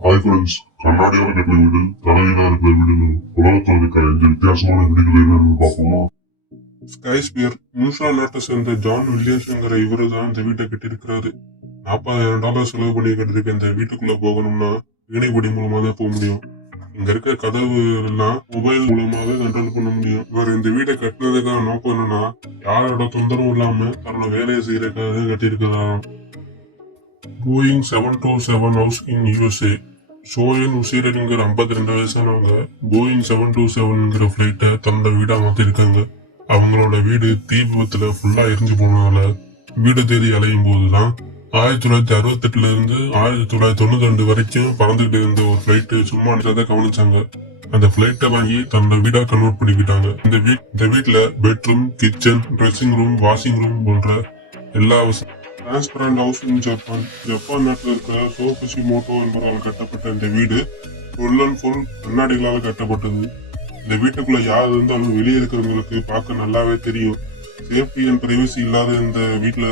Hi friends, கண்ணாடியால கட்டின வீடு, தலையில இருக்கிற வீடுன்னு உலகத்துல இருக்க 5 வித்தியாசமான வீடுகள் என்னன்னு பார்ப்போமா? ஸ்கைஸ்பியர் நியூசிலாந்து நாட்டை சேர்ந்த ஜான் வில்லியம்ஸ்ங்கிற இவரு தான் இந்த வீட்டை கட்டியிருக்கிறாரு. $40,000 செலவு பண்ணி கட்டிருக்க இந்த வீட்டுக்குள்ள போகணும்னா ஏணிப்படி மூலமா தான் போக முடியும். இங்க இருக்க கதவு எல்லாம் மொபைல் மூலமாவே கண்ட்ரோல் பண்ண முடியும். இவர் இந்த வீட்டை கட்டினதுக்கான நோக்கம் என்னன்னா, யாரோட தொந்தரவும் இல்லாம தன்னோட வேலையை செய்யறதுக்காக கட்டியிருக்கிறாராம். Boeing 727 house in USA. Joanne உசீரனுங்கிற 52 வயசானவங்க போயிங் 727ங்கிற ஃபிளைட்டை தன்னோட வீடா மாத்திருக்காங்க. அவங்களோட வீடு தீ விபத்துல ஃபுல்லா எரிஞ்சு போனதால வீடு தேடி அலையும் போதுதான் 1968 இருந்து 1992 வரைக்கும் பறந்துகிட்டு இருந்த ஒரு ஃபிளைட்டு சும்மா அடிச்சதை கவனிச்சாங்க. அந்த ஃபிளைட்டை வாங்கி தன்னோட வீடா கன்வெர்ட் பண்ணிக்கிட்டாங்க. இந்த வீட்டுல bedroom, kitchen, dressing room, washing room போன்ற எல்லா transparent house in Japan. Japan நாட்டில் இருக்கிற சோகுஷிமோட்டோ என்பவரால் கட்டப்பட்ட இந்த வீடு ஃபுல் அண்ட் ஃபுல் கண்ணாடிகளால் கட்டப்பட்டது. இந்த வீட்டுக்குள்ள யார் இருந்தாலும் வெளியே இருக்கிறவங்களுக்கு பார்க்க நல்லாவே தெரியும். சேஃப்டி அண்ட் பிரைவசி இல்லாத இந்த வீட்டுல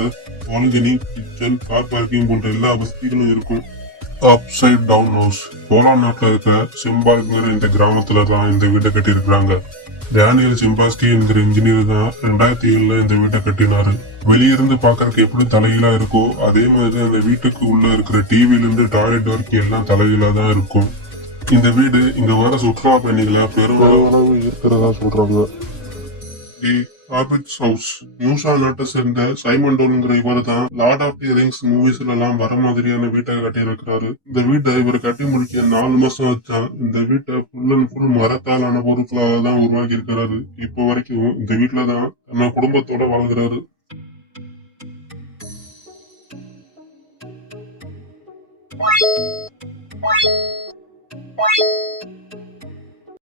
பால்கனி, கிச்சன், கார் பார்க்கிங் போன்ற எல்லா வசதிகளும் இருக்கும். Upside down house. போலாந்து நாட்டில் இருக்கிற சிம்பால்ங்கிற இந்த கிராமத்துல தான் இந்த வீட்டை கட்டி இருக்கிறாங்க. டேனியல் சிம்பாஸ்கி என்கிற இன்ஜினியர் தான் 2007 இந்த வீட்டை கட்டினாரு. வெளியிருந்து பாக்குறதுக்கு எப்படி தலைகீழா இருக்கோ அதே மாதிரிதான் இந்த வீட்டுக்கு உள்ள இருக்கிற டிவில இருந்து டாய்லெட் வரைக்கும் எல்லாம் தலைகீழா தான் இருக்கும். இந்த வீடு இங்க வர சுற்றுலா பயணிகளை பெருமளவு இருக்கிறதா சொல்றாங்க. ஹவுஸ். நியூசிலாந்து நாட்டை சேர்ந்த சைமன் டோன்ங்கிற இவர் தான் லார்ட் ஆஃப் தி ரிங்ஸ் மூவிஸ்ல எல்லாம் வர மாதிரியான வீட்டை கட்டி இருக்கிறாரு. இந்த வீட்டை இவர் கட்டி முடிக்க 4 மாசம் ஆச்சா. இந்த வீட்டை ஃபுல் அண்ட் ஃபுல் மரத்தாலான பொருட்களால தான் உருவாக்கி இருக்கிறாரு. இப்போ வரைக்கும் இந்த வீட்டுல தான் நம்ம குடும்பத்தோட வாழ்கிறாரு. Bye.